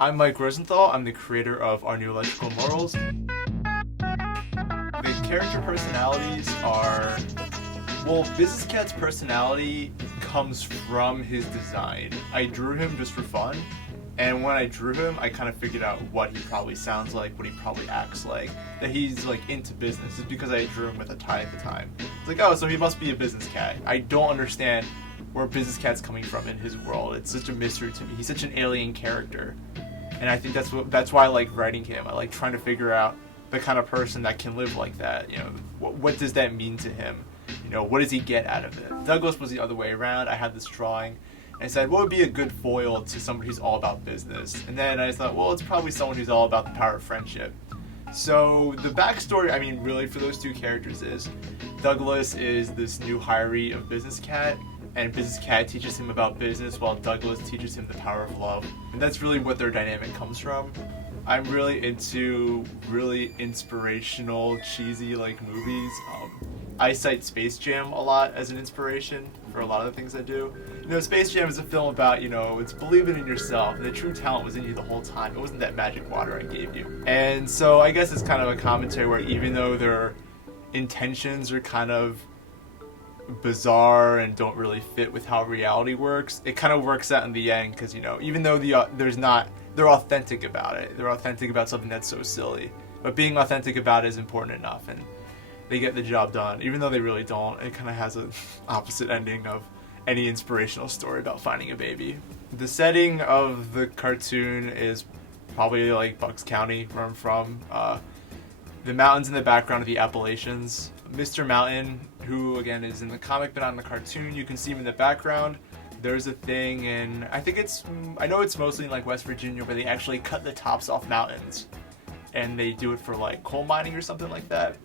I'm Mike Rosenthal. I'm the creator of Our New Electrical Morals. The character personalities are, well, Business Cat's personality comes from his design. I drew him just for fun, and when I drew him, I kind of figured out what he probably sounds like, what he probably acts like, that he's like into business. It's because I drew him with a tie at the time. It's like, oh, so he must be a business cat. I don't understand where Business Cat's coming from in his world. It's such a mystery to me. He's such an alien character. And I think that's why I like writing him. I like trying to figure out the kind of person that can live like that. You know, what does that mean to him? You know, what does he get out of it? Douglas was the other way around. I had this drawing and I said, what would be a good foil to somebody who's all about business? And then I thought, well, it's probably someone who's all about the power of friendship. So the backstory, I mean, really for those two characters is Douglas is this new hiree of Business Cat, and Business Cat teaches him about business while Douglas teaches him the power of love. And that's really what their dynamic comes from. I'm really into really inspirational, cheesy like movies. I cite Space Jam a lot as an inspiration for a lot of the things I do. You know, Space Jam is a film about, you know, it's believing in yourself, and the true talent was in you the whole time. It wasn't that magic water I gave you. And so I guess it's kind of a commentary where even though their intentions are kind of bizarre and don't really fit with how reality works, it kind of works out in the end because, you know, even though they're authentic about it. They're authentic about something that's so silly. But being authentic about it is important enough, and they get the job done. Even though they really don't, it kind of has an opposite ending of any inspirational story about finding a baby. The setting of the cartoon is probably like Bucks County, where I'm from. The mountains in the background are the Appalachians. Mr. Mountain, who again is in the comic but not in the cartoon, you can see him in the background. There's a thing in, I know it's mostly in like West Virginia, where they actually cut the tops off mountains. And they do it for like coal mining or something like that.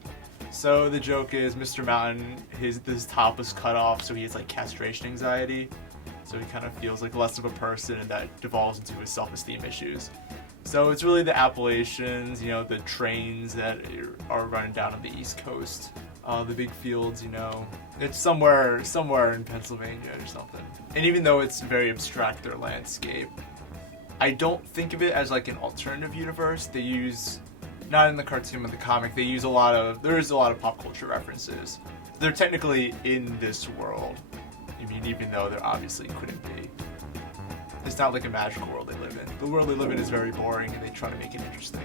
So the joke is Mr. Mountain, this top was cut off, so he has like castration anxiety. So he kind of feels like less of a person, and that devolves into his self-esteem issues. So it's really the Appalachians, you know, the trains that are running down on the East Coast. The big fields, you know, it's somewhere in Pennsylvania or something. And even though it's very abstract, their landscape, I don't think of it as like an alternative universe. They use, not in the cartoon but the comic, there is a lot of pop culture references. They're technically in this world. I mean, even though there obviously couldn't be. It's not like a magical world they live in. The world they live in is very boring, and they try to make it interesting.